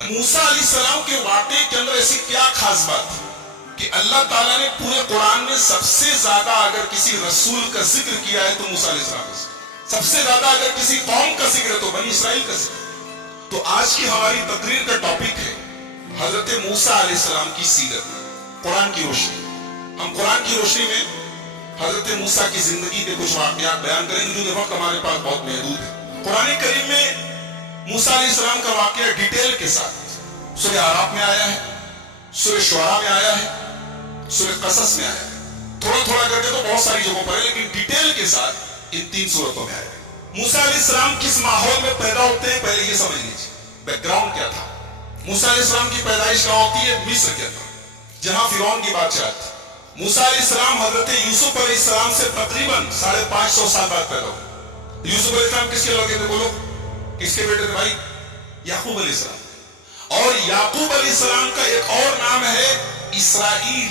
موسیٰ علیہ السلام کے واقعے کے اندر ایسی کیا خاص بات ہے کہ اللہ تعالیٰ نے پورے قرآن میں سب سے زیادہ اگر کسی رسول کا ذکر کیا ہے تو موسیٰ علیہ السلام کا ذکر، سب سے زیادہ اگر کسی قوم کا ذکر ہے تو بنی اسرائیل کا ذکر۔ تو آج کی ہماری تقریر کا ٹاپک ہے حضرت موسیٰ علیہ السلام کی سیرت، قرآن کی روشنی۔ ہم قرآن کی روشنی میں حضرت موسیٰ کی زندگی کے کچھ واقعات بیان کریں گے، جو وقت ہمارے پاس بہت محدود ہے۔ قرآن کریم میں موسیٰ علیہ السلام کا واقعہ ڈیٹیل کے ساتھ سورہ اعراف میں آیا ہے، سورہ شعراء میں آیا ہے، سورہ قصص میں آیا ہے، تھوڑا تھوڑا کر کے تو بہت ساری جگہوں پر ہے، لیکن ڈیٹیل کے ساتھ ان 3 سورتوں میں آیا ہے۔ موسیٰ علیہ السلام کس ماحول میں پیدا ہوتے ہیں پہلے یہ سمجھ لیجیے، بیک گراؤنڈ کیا تھا۔ موسیٰ علیہ السلام کی پیدائش کہاں ہوتی ہے؟ مصر کے اندر، جہاں فرعون کی بادشاہت تھی۔ موسیٰ علیہ السلام حضرت یوسف علیہ السلام سے تقریباً 550 سال بعد پیدا ہوئے۔ یوسف علیہ السلام کس کے لڑکے تھے؟ بولو، کس کے بیٹے تھے بھائی؟ یعقوب علیہ السلام۔ اور یعقوب علیہ السلام کا ایک اور نام ہے اسرائیل،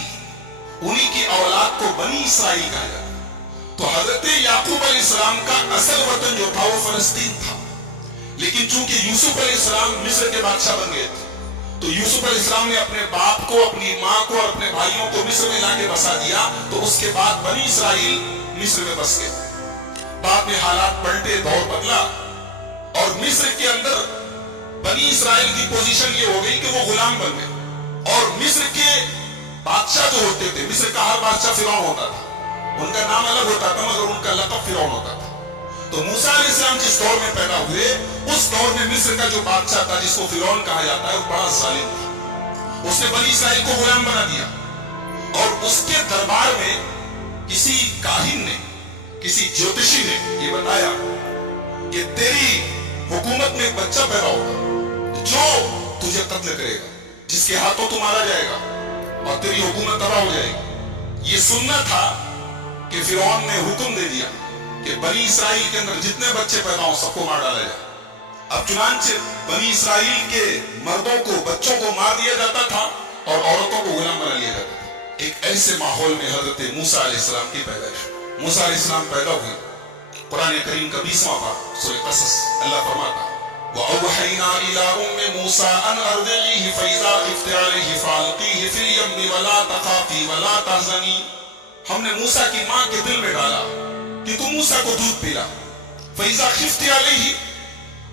انہی کی اولاد کو بنی اسرائیل کہا جاتا ہے۔ تو حضرت یعقوب علیہ السلام کا اصل وطن جو تھا وہ فلسطین تھا، لیکن چونکہ یوسف علیہ السلام مصر کے بادشاہ بن گئے تھے تو یوسف علیہ السلام نے اپنے باپ کو، اپنی ماں کو اور اپنے بھائیوں کو مصر میں لا کے بسا دیا، تو اس کے بعد بنی اسرائیل مصر میں بس گئے۔ بعد میں حالات پلٹے، دور بدلا، اور مصر کے اندر بنی اسرائیل کی پوزیشن یہ ہو گئی کہ وہ غلام بن گئے، اور مصر کے بادشاہ جو ہوتے تھے، مصر کا ہر بادشاہ فرعون ہوتا تھا، ان کا نام الگ ہوتا تھا مگر ان کا لقب فرعون ہوتا تھا۔ تو موسیٰ علیہ السلام جس دور میں پیدا ہوئے، اس دور میں مصر کا جو بادشاہ تھا جس کو فرعون کہا جاتا ہے، وہ بڑا ظالم تھا۔ اس نے بنی اسرائیل کو غلام بنا دیا، اور اس کے دربار میں کسی کاہن نے، کسی جوتشی نے یہ بتایا کہ تیری حکومت میں ایک بچہ پیدا ہوگا جو تجھے قتل کرے گا، جس کے ہاتھوں تو مارا جائے گا اور تیری حکومت تباہ ہو جائے گی۔ یہ سننا تھا کہ فرعون نے حکم دے دیا کہ بنی اسرائیل کے اندر جتنے بچے پیدا ہوں سب کو مار ڈالا جائے۔ اب چنانچہ بنی اسرائیل کے مردوں کو، بچوں کو مار دیا جاتا تھا اور عورتوں کو غلام بنا لیا جاتا تھا۔ ایک ایسے ماحول میں حضرت موسیٰ علیہ السلام کی پیدائش۔ موسیٰ علیہ السلام پیدا ہوئے، قرآن کریم کا 20واں پارہ سورہ قصص، اللہ فرماتا وَأَوْحَيْنَا إِلَىٰ أُمِّ مُوسَىٰ أَنْ أَرْضِعِيهِ فَإِذَا خِفْتِ عَلَيْهِ فَأَلْقِيهِ فِي الْيَمِّ وَلَا تَخَافِي وَلَا تَحْزَنِي۔ ہم نے موسیٰ کی ماں کے دل میں ڈالا کہ تم موسیٰ کو دودھ پلا، فَإِذَا خِفْتِ عَلَيْهِ،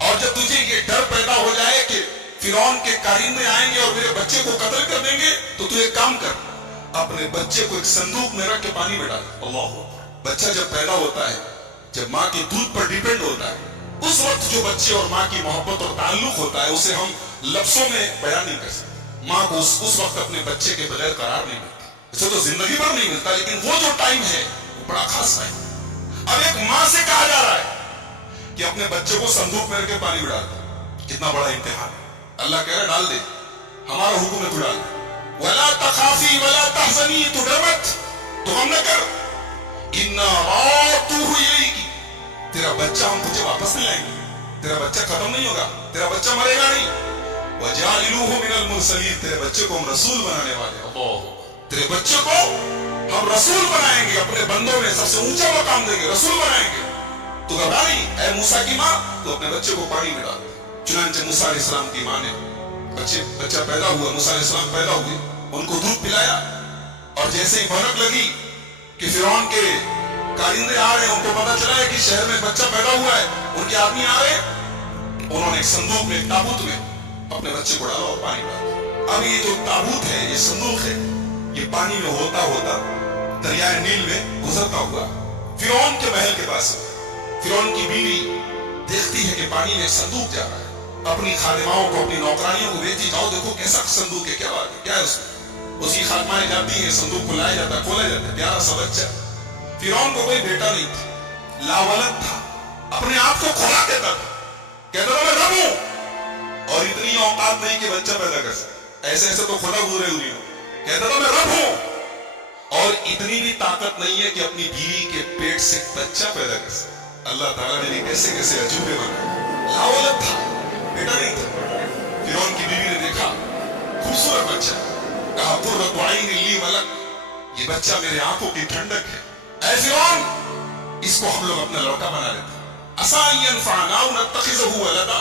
اور جب تجھے یہ ڈر پیدا ہو جائے کہ فرعون کے کارندے آئیں گے اور میرے بچے کو قتل کر دیں گے، تو تو ایک کام کر، اپنے بچے کو ایک صندوق میں رکھ کے پانی میں ڈال۔ اللہ اکبر۔ بچہ جب پیدا ہوتا ہے، جب ماں کے دودھ پر ڈیپینڈ ہوتا ہے، اس وقت جو بچے اور ماں کی محبت اور تعلق ہوتا ہے اسے ہم لفظوں میں بیان نہیں کر سکتے۔ ماں کو اس وقت اپنے بچے کے بغیر قرار نہیں ملتا، اسے تو زندگی بھر نہیں ملتا، لیکن وہ جو ٹائم ہے وہ بڑا خاص ٹائم۔ اب ایک ماں سے کہا جا رہا ہے کہ اپنے بچے کو صندوق میں رکھ کے پانی میں ڈال دے، کتنا بڑا امتحان ہے۔ اللہ کہہ رہا ہے ڈال دے، ہمارا حکم ہے تو ڈال دے۔ وَلَا تَخَافِي وَلَا تَحْزَنِي، تو ڈر مت، تو غم نہ کر، إِنَّا رَادُّوهُ إِلَيْكِ، تیرا بچہ ہم تجھے واپس نہیں لائیں گے، تیرا بچہ ختم نہیں ہوگا، تیرا بچہ مرے گا نہیں۔ وَجَعَلُوهُ مِنَ الْمُرْسَلِينَ، تیرے بچے کو ہم رسول بنانے والے ہیں۔ اللہ، تیرے بچے کو ہم رسول بنائیں گے، اپنے بندوں میں سب سے اونچا مقام دیں گے، رسول بنائیں گے۔ تو گھبرا نہیں اے موسیٰ کی ماں، تو اپنے بچے کو پانی میں ڈال دے۔ چنانچہ موسیٰ علیہ السلام کی ماں نے بچہ پیدا ہوا، موسیٰ علیہ السلام پیدا ہوئے، ان کو دودھ پلایا، اور جیسے ہی بھنک لگی کہ فرعون کے کارندے آ رہے ہیں، ان کو پتا چلا ہے کہ شہر میں بچہ پیدا ہوا ہے، ان کے آدمی آ رہے ہیں، انہوں نے ایک صندوق میں، ایک تابوت میں اپنے بچے کو ڈالا اور پانی ڈالا۔ اب یہ جو تابوت ہے، یہ صندوق ہے، یہ پانی میں ہوتا ہوتا دریائے نیل میں گزرتا ہوا فرعون کے محل کے پاس۔ فرعون کی بیوی دیکھتی ہے کہ پانی میں ایک صندوق جا رہا ہے، اپنی خادماؤں کو، اپنی نوکرانیوں کو بھیجتی، جاؤ دیکھو کیسا صندوق ہے، کیا بات ہے، کیا ہے اس میں۔ اس کی خادمائیں جاتی ہیں، صندوق کو لایا جاتا ہے، کھولا جاتا ہے، پیارا سا بچہ۔ فرعون کو کوئی بیٹا نہیں تھا، لاولد تھا، اپنے آپ کو کھلا دیتا تھا، کہتا تھا میں رب ہوں، اور اتنی اوقات نہیں کہ بچہ پیدا کر سکے، ایسے ایسے تو خدا گزرے ہوئی ہوں، کہتا تھا میں رب ہوں، اور اتنی بھی طاقت نہیں ہے کہ اپنی بیوی کے پیٹ سے بچہ پیدا کر سکے۔ اللہ تعالیٰ نے بھی کیسے کیسے عجوبے بنائے۔ لاولد تھا، بیٹا نہیں تھا۔ فرعون کی بیوی نے دیکھا خوبصورت بچہ، کہا قرۃ عین لی ولک، یہ بچہ میرے آنکھوں کی ٹھنڈک ہے، اے فرعون اس کو ہم لوگ اپنا لڑکا بنا لیتے ہیں، عسیٰ ان ینفعنا او نتخذہ ولدا،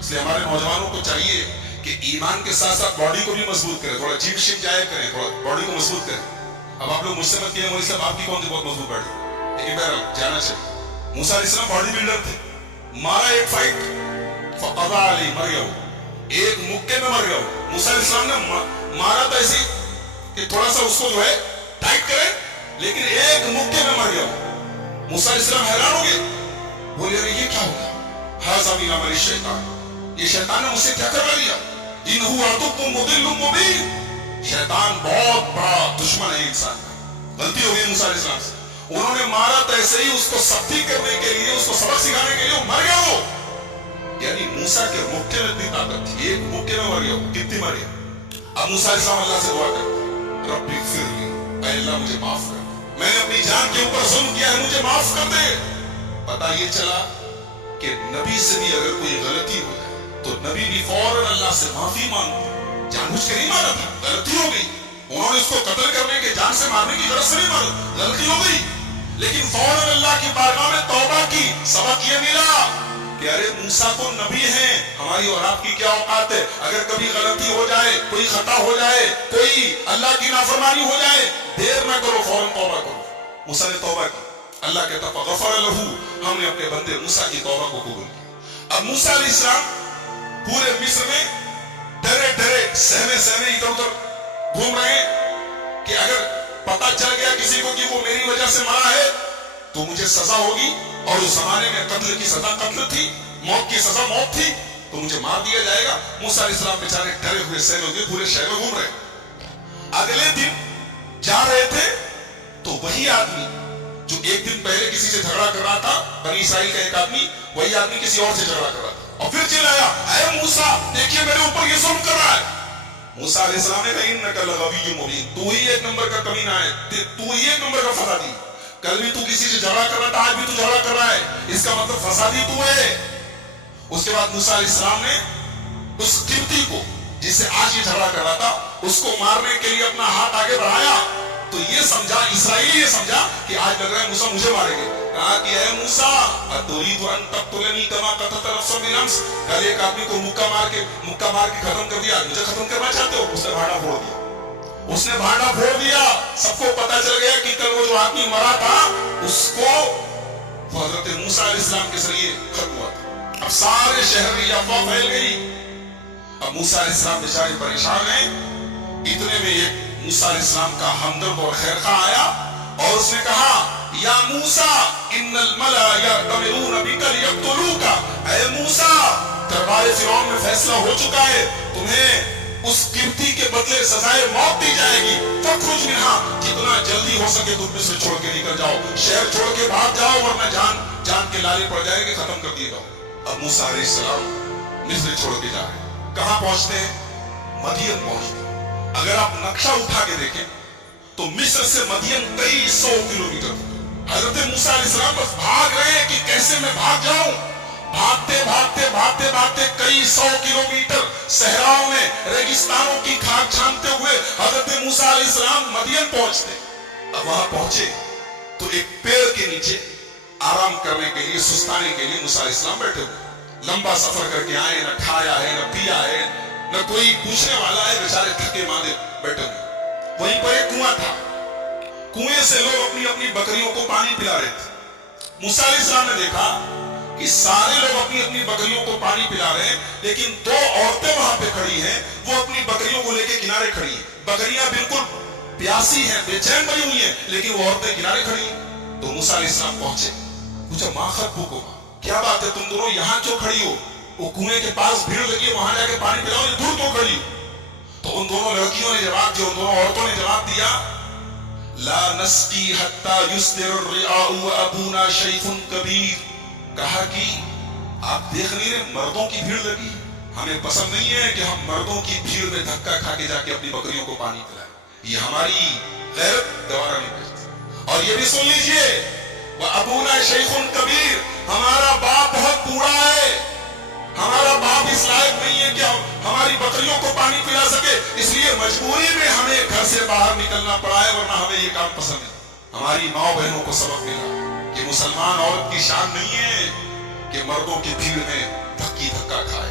اس لیے ہمارے نوجوانوں کو چاہیے کہ ایمان کے ساتھ ساتھ باڈی کو بھی مضبوط کریں, تھوڑا جم شم جایا کریں, تھوڑا باڈی کو مضبوط کریں. اب آپ لوگ مجھ سے مت کہیں مولوی صاحب آپ کی کون سی بہت مضبوط باڈی, لیکن بہرحال جانا چاہیے. موسیٰ علیہ السلام باڈی بلڈر تھے, مارا ایک فائٹ فقضا علیہ, مر گیا وہ, ایک مکے میں مر گیا وہ. موسیٰ علیہ السلام نے مارا تو ایسے کہ تھوڑا سا اس کو جو ہے ٹائٹ کرے, لیکن ایک مکے میں مر گیا وہ. موسیٰ علیہ السلام حیران ہو گئے, بولے ارے یہ کیا ہو گیا, ھذا من عمل الشیطان, یہ شیطان نے مجھ سے کیا کروا دیا. انہ عدو مضل مبین, شیطان بہت بڑا دشمن ہے انسان کا. غلطی ہو گئی موسیٰ علیہ السلام سے, انہوں نے مارا تو ایسے ہی اس کو سختی کرنے کے لیے, اس کو سبق سکھانے کے لیے مر گیا وہ. یعنی موسیٰ کے مکے میں اتنی طاقت تھی, ایک مکے میں مر گیا وہ, کتنی مر گیا. اب موسیٰ علیہ السلام اللہ سے دعا کرتے, رب اغفر لی, اے اللہ مجھے معاف کر, میں نے اپنی جان کے اوپر ظلم کیا ہے, مجھے معاف کر دے. پتہ یہ چلا کہ نبی سے بھی اگر کوئی غلطی ہو جائے تو نبی بھی فوراً اللہ سے معافی مانگتے, جان بوجھ کے نہیں مارا تھا, غلطی ہو گئی, انہوں نے اس کو قتل کرنے کے, جان سے مارنے کی غرض سے نہیں مارا, غلطی ہو گئی, لیکن فوراً اللہ کی بارگاہ میں توبہ کی. سبق یہ ملا کہ ارے موسیٰ تو نبی ہیں, ہماری اور آپ کی کیا اوقات ہے, اگر کبھی غلطی ہو جائے, کوئی خطا ہو جائے, کوئی اللہ کی نافرمانی ہو جائے, دیر نہ کرو, فوراً توبہ کرو. موسیٰ نے توبہ کی, اللہ کہتا فغفر لہ, ہم نے اپنے بندے موسیٰ کی توبہ کو قبول کیا. اب موسیٰ علیہ السلام پورے مصر میں ڈرے ڈرے سہمے سہمے ادھر ادھر گھوم رہے ہیں کہ اگر پتہ چل گیا کسی کو کہ وہ میری وجہ سے مرا ہے تو مجھے سزا ہوگی, اور اس زمانے میں قتل کی سزا قتل تھی, موت کی سزا موت تھی, تو مجھے مار دیا جائے گا. موسیٰ علیہ السلام بیچارے ڈرے ہوئے سہمے ہوئے پورے شہر میں گھوم رہے. اگلے دن جا رہے تھے تو وہی آدمی جو ایک دن پہلے کسی سے جھگڑا کر رہا تھا, بنی اسرائیل کا ایک آدمی, وہی آدمی کسی اور سے جھگڑا کر رہا تھا, اور پھر چلایا اے موسیٰ دیکھیے میرے اوپر یہ ظلم کر رہا ہے. موسیٰ علیہ السلام نے کہا انک لغوی مبین, تو ہی ایک نمبر کا کمینہ ہے, تو ہی ایک نمبر کا فسادی. کل بھی تو کسی سے جھگڑا کر رہا تھا, آج بھی تو جھگڑا کر رہا ہے, اس کا مطلب فسادی تو ہے. اس کے بعد موسیٰ علیہ السلام نے اس قبطی کو جس سے آج یہ جھگڑا کر رہا تھا, اس کو مارنے کے لیے اپنا ہاتھ آگے بڑھایا, تو یہ سمجھا, اسرائیلی یہ سمجھا کہ آج لگ رہا ہے موسیٰ مجھے مارے گے. کہا کہ اے موسیٰ اتريد ان تقتلنی كما قتلت نفسا بالامس, کل ایک آدمی کو مکہ مار کے ختم کر دیا, مجھے ختم کرنا چاہتے ہو. اس نے بھانڈا پھوڑ دیا, اس نے بھانڈا پھوڑ دیا. سب کو پتا چل گیا کہ کل وہ جو آدمی مرا تھا اس کو حضرت موسیٰ علیہ السلام کے ذریعے ختم ہوا تھا. اب سارے شہر میں یہ افواہ پھیل گئی. اب موسیٰ علیہ السلام بیچارے پریشان ہیں. اتنے میں ایک موسیٰ علیہ السلام کا ہمدرد اور خیرخواہ آیا اور اس نے کہا یا موسیٰ ان الملأ یأتمرون بک لیقتلوک, اے موسیٰ دربار فرعون میں فیصلہ ہو چکا ہے, تمہیں اس قبطی کے بدلے سزائے موت دی جائے گی. فخرج منہا, جتنا جلدی ہو سکے تم مصر چھوڑ کے نکل جاؤ, شہر چھوڑ کے بھاگ جاؤ, ورنہ جان کے لالے پڑ جائے گے, ختم کر دیے جاؤ. اب موسیٰ علیہ السلام مصر چھوڑ کے جا رہے ہیں. کہاں پہنچتے ہیں؟ مدین پہنچتے ہیں. اگر آپ نقشہ اٹھا کے دیکھیں تو مصر سے مدین کئی 100 کلومیٹر. حضرت موسیٰ علیہ السلام بس بھاگ رہے ہیں کہ کیسے میں بھاگ جاؤں. بھاگتے بھاگتے بھاگتے بھاگتے کئی 100 کلومیٹر صحراؤں میں ریگستانوں کی کھاک چھانتے ہوئے حضرت موسیٰ علیہ السلام مدین پہنچتے. اب وہاں پہنچے تو ایک پیڑ کے نیچے آرام کرنے کے لیے, سستانے کے لیے موسیٰ علیہ السلام بیٹھے ہوئے. لمبا سفر کر کے آئے, نہ کھایا ہے نہ پیا ہے, نہ کوئی پوچھنے والا ہے, بیچارے تھکے ماندے بیٹھے ہوئے. وہیں پر ایک کنواں تھا, کنویں سے لوگ اپنی اپنی بکریوں کو پانی پلا رہے تھے. موسیٰ علیہ السلام نے دیکھا کہ سارے لوگ اپنی اپنی بکریوں کو پانی پلا رہے ہیں, لیکن 2 عورتیں وہاں پہ کھڑی ہیں, وہ اپنی بکریوں کو لے کے کنارے کھڑی ہیں. بکریاں بالکل پیاسی ہیں, بے چین بنی ہوئی ہیں, لیکن وہ عورتیں کنارے کھڑی ہیں. تو موسیٰ علیہ السلام پہنچے, پوچھا ما خطبکما, کیا بات ہے تم دونوں یہاں کیوں کھڑی ہو؟ وہ کنویں کے پاس بھیڑ لگی ہے, وہاں جا کے پانی پلاؤ, یہ دور کیوں کھڑی ہو؟ تو ان دونوں لڑکیوں نے جواب دیا, ان دونوں عورتوں نے جواب دیا لا نسقی حتی یصدر الرعاء وابونا شیخ کبیر. کہا کہ آپ دیکھ نہیں رہے مردوں کی بھیڑ لگی, ہمیں پسند نہیں ہے کہ ہم مردوں کی بھیڑ میں دھکا کھا کے جا کے اپنی بکریوں کو پانی پلائیں, یہ ہماری غیرت گوارا نہیں کرتی. اور یہ بھی سن لیجئے وابونا شیخ کبیر, ہمارا باپ بہت بوڑھا ہے, ہمارا باپ اس لائق نہیں ہے کہ ہماری بکریوں کو پانی پلا سکے, اس لیے مجبوری میں ہمیں گھر سے باہر نکلنا پڑا ہے, ورنہ ہمیں یہ کام پسند ہے. ہماری ماں بہنوں کو سبق ملا کہ مسلمان عورت کی شان نہیں ہے کہ مردوں کی بھیڑ میں دھکا کھائے.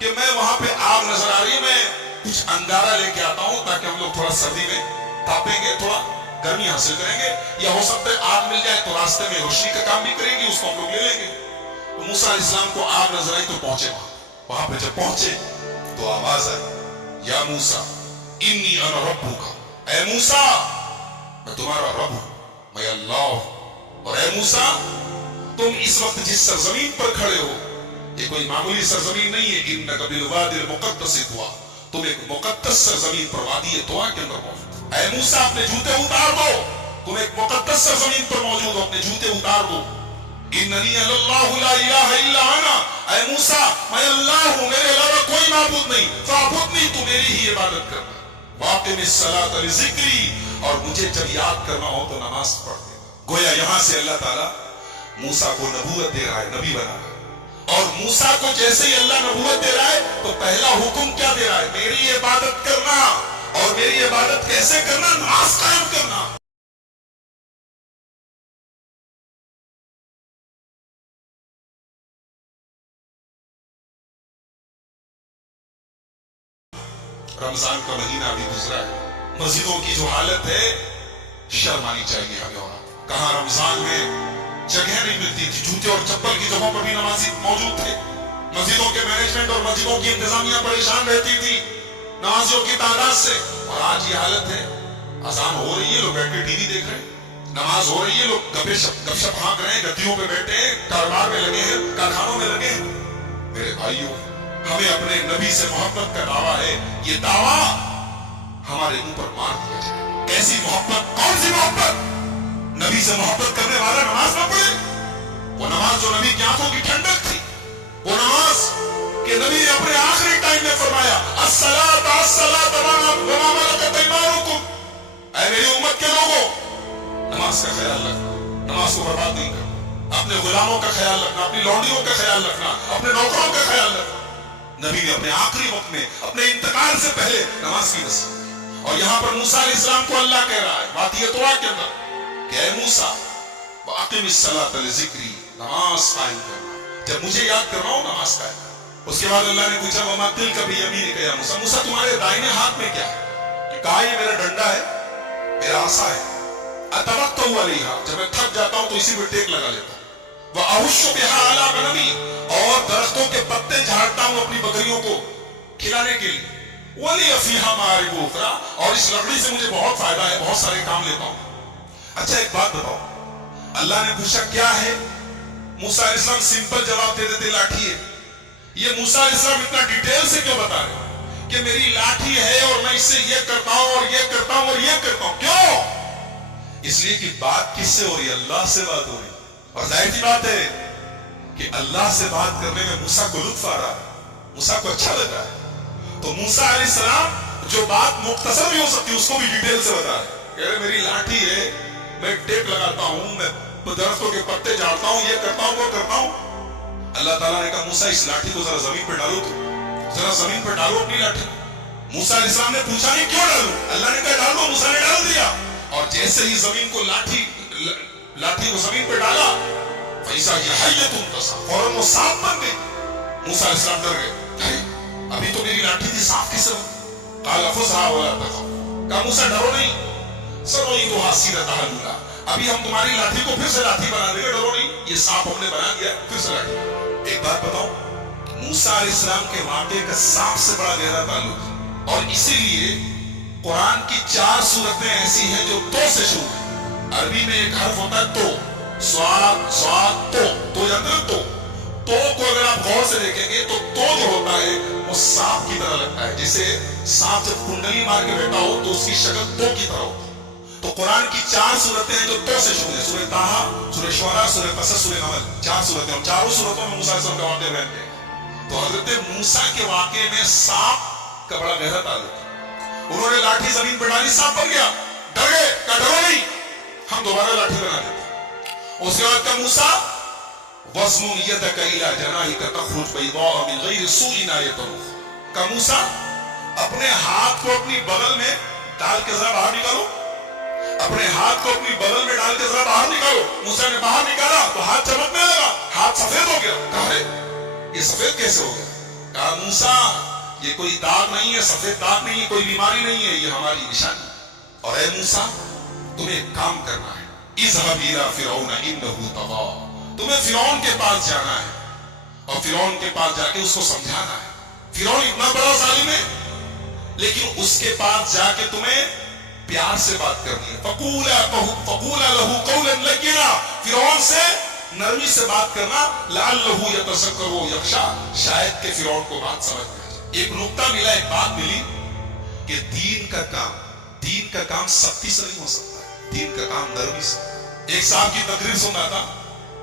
کہ میں وہاں پہ آگ نظر آ رہی ہے، میں کچھ انگارہ لے کے آتا ہوں تاکہ ہم لوگ تھوڑا سردی میں تاپیں گے، تھوڑا گرمی حاصل کریں گے، یا ہو سکتا ہے آگ مل جائے تو راستے میں روشنی کا کام بھی کریں گے، اس کو ہم لوگ لے لیں گے۔ تو موسیٰ علیہ السلام کو آگ نظر آئی تو پہنچے وہاں پہ جب پہنچے تو آواز آئی، یا موسیٰ انی انا ربک، اے موسیٰ میں تمہارا رب ہوں، میں اللہ ہوں۔ اور اے موسیٰ تم اس وقت جس سرزمین پر کھڑے ہو یہ کوئی معمولی سرزمین نہیں ہے، انک بالوادی المقدس طویٰ، تم ایک مقدس سرزمین پر وادی طویٰ کے اندر موجود۔ اے موسیٰ اپنے جوتے اتار دو، تم ایک مقدس سرزمین پر موجود ہو، اپنے جوتے اتار دو۔ اننی اللہ لا الہ الا انا، اے موسیٰ میں اللہ ہوں، میرے علاوہ کوئی معبود نہیں، فاعبدنی، تو میری ہی عبادت کرنا۔ واقم الصلاۃ لذکری، اور مجھے جب یاد کرنا ہو تو نماز پڑھ دینا۔ گویا یہاں سے اللہ تعالیٰ موسیٰ کو نبوت دے رہا ہے، نبی بنا رہا ہے، اور موسیٰ کو جیسے ہی اللہ نبوت دے رہا ہے تو پہلا حکم کیا دے رہا ہے؟ میری عبادت کرنا، اور میری عبادت کیسے کرنا؟ نماز قائم کرنا۔ رمضان کا مہینہ ابھی گزرا ہے، مسجدوں کی جو حالت ہے شرم آنی چاہیے ہمیں، اور کہاں رمضان میں جگہ نہیں ملتی تھی، جوتے اور چپل کی جگہوں پر بھی نمازی موجود تھے، مسجدوں کے مینجمنٹ اور مسجدوں کی انتظامیہ پریشان رہتی تھی نمازیوں کی تعداد سے، اور آج یہ حالت ہے، اذان ہو رہی ہے لوگ بیٹھ کے ٹی وی دیکھ رہے ہیں، نماز ہو رہی ہے لوگ گپ شپ ہانک رہے ہیں، گدیوں پہ بیٹھے ہیں، کاروبار میں لگے ہیں، کارخانوں میں لگے ہیں۔ میرے بھائیوں، ہمیں اپنے نبی سے محبت کا دعویٰ ہے، یہ دعویٰ ہمارے منہ پر مار دیا جائے۔ کیسی محبت؟ کون سی محبت؟ نبی سے محبت کرنے والا نماز نہ پڑھے؟ وہ نماز جو نبی کی آنکھوں کی ٹھنڈک تھی، وہ نماز کہ نبی نے اپنے آخری ٹائم میں فرمایا الصلاۃ الصلاۃ وما ملکت ایمانکم، اے میری امت کے لوگوں نماز کا خیال رکھنا، نماز کو برباد نہیں کرنا، اپنے غلاموں کا خیال رکھنا، اپنی لونڈیوں کا خیال رکھنا، اپنے نوکروں کا خیال رکھنا۔ نبی نے اپنے آخری وقت میں اپنے انتقال سے پہلے نماز کی نصیحت، اور یہاں پر موسیٰ علیہ السلام کو اللہ کہہ رہا ہے وادی طویٰ کے اندر کہ اے موسیٰ وَأَقِمِ الصَّلَاةَ لِذِكْرِي، نماز قائم کرنا، جب مجھے یاد کر رہا ہوں نماز قائم کرنا۔ اس کے بعد اللہ نے پوچھا وَمَا تِلْكَ بِيَمِينِكَ يَا موسیٰ، موسیٰ تمہارے دائنے ہاتھ میں کیا ہے؟ کہا یہ میرا ڈنڈا ہے، میرا عصا ہے، أَتَوَكَّلُ عَلَيْهَا، جب میں تھک جاتا ہوں تو اسی پہ ٹیک لگا لیتا ہوں، وَأَهُشُّ بِهَا عَلَىٰ غَنَمِي، اور درختوں کے پتے جھاڑتا ہوں اپنی بکریوں کو کھلانے کے لیے، وَلِيَ فِيهَا مَآرِبُ أُخْرَىٰ، اور اس لکڑی سے مجھے بہت فائدہ ہے، بہت سارے کام لیتا ہوں۔ اچھا ایک بات بتاؤ، اللہ نے پوچھا کیا ہے؟ موسیٰ علیہ السلام سمپل جواب دے دیتے لاٹھی ہے۔ یہ موسیٰ علیہ السلام اتنا ڈیٹیل سے کیوں بتا رہے ہیں کہ میری لاٹھی ہے اور میں اس سے یہ کرتا ہوں اور یہ کرتا ہوں اور یہ کرتا ہوں؟ کیوں؟ اس لیے کہ بات کس سے ہو رہی ہے؟ اللہ سے بات ہو رہی ہے، اور ظاہر سی بات ہے کہ اللہ سے بات کرنے میں موسیٰ کو لطف آ رہا ہے، موسیٰ کو اچھا لگ رہا ہے۔ تو موسیٰ علیہ السلام جو بات مختصر بھی ہو سکتی اس کو بھی ڈیٹیل سے بتا رہے ہیں کہ میری لاٹھی ہے، میں ٹیپ لگاتا ہوں، میں درختوں کے پتے جھاڑتا ہوں، یہ کرتا ہوں وہ کرتا ہوں۔ اللہ تعالیٰ نے کہا موسیٰ اس لاٹھی کو ذرا زمین پہ ڈالو، تو ذرا زمین پہ ڈالو اپنی لاٹھی۔ موسیٰ علیہ السلام نے پوچھا نہیں کیوں ڈالوں، اللہ نے کہا ڈال دو، موسیٰ نے ڈال دیا، اور جیسے ہی زمین کو لاٹھی کو زمین پہ ڈالا فَإِذَا هِيَ حَيَّةٌ تَسْعَىٰ، فوراً وہ سانپ بن گئی۔ موسیٰ علیہ السلام ڈر گئے، ابھی تو میری لاٹھی تھی، سانپ کس طرح؟ قَالَ خُذْهَا وَلَا تَخَفْ، کہا موسیٰ ڈرو نہیں، سَنُعِيدُهَا سِيرَتَهَا الْأُولَىٰ، ابھی ہم تمہاری لاٹھی کو پھر سے لاٹھی بنا دیں گے، ڈرو نہیں، یہ سانپ ہم نے بنا دیا پھر سے لاٹھی۔ ایک بات بتاؤں، موسیٰ علیہ السلام کے واقعے کا سانپ سے بڑا گہرا تعلق ہے، اور اسی لیے قرآن کی 4 سورتیں ایسی ہیں جو تو سے شروع ہیں۔ عربی میں ایک حرف ہوتا ہے تو، سواد تو جانتے ہو، تو کو اگر آپ غور سے دیکھیں گے تو جو ہوتا ہے وہ سانپ کی طرح لگتا ہے، جیسے سانپ جب کنڈلی مار کے بیٹھا ہو تو اس کی شکل تو کی طرح ہوتی ہے۔ تو قرآن کی 4 سورتیں ہیں جو تو سے شروع ہیں، سورہ طٰہٰ، سورہ شعراء، سورہ قصص، سورہ نمل، 4 سورتیں، اور چاروں سورتوں میں موسیٰ علیہ السلام کا واقعہ بیان کیا ہے۔ تو حضرت موسیٰ کے واقعے میں سانپ کا بڑا گہرا تعلق ہے۔ انہوں نے لاٹھی زمین پہ ڈالی، سانپ بن گیا، ڈر گئے، کہا ڈرو نہیں، ہم دوبارہ لاٹھی بنا دیتے۔ اس کے بعد کہا موسیٰ وَاضْمُمْ يَدَكَ إِلَىٰ جَنَاحِكَ تَخْرُجْ بَيْضَاءَ مِنْ غَيْرِ سُوءٍ آیَةً أُخْرَىٰ، کہا موسیٰ اپنے ہاتھ کو اپنی بغل میں ڈال کے ذرا باہر نکالو، اپنے ہاتھ کو اپنی بغل میں ڈال کے ذرا باہر نکالو۔ موسیٰ نے باہر نکالا تو ہاتھ چمکنے لگا، ہاتھ سفید ہو گیا۔ کہا یہ سفید کیسے ہو گیا؟ کہا موسیٰ یہ کوئی داغ نہیں ہے، سفید داغ نہیں ہے، کوئی بیماری نہیں ہے، یہ ہماری نشانی. اور اے موسیٰ تمہیں ایک کام کرنا ہے، اذهب الى فرعون انه طغى، تمہیں فرعون کے پاس جانا ہے اور فرعون کے پاس جا کے اس کو سمجھانا ہے. فرعون اتنا بڑا ظالم ہے لیکن اس کے پاس جا کے تمہیں پیار سے بات کرنی ہے. فقولا له قولا لینا، فرعون سے نرمی سے بات کرنا. لعلہ یتذکر یخشی، شاید کہ فرعون کو بات سمجھ میں آ جائے. ایک نقطہ ملا، ایک بات ملی کہ دین کا کام سختی سے نہیں ہو سکتا، دین کا کام نرمی سے. ایک صاحب کی تقریر سنا تھا،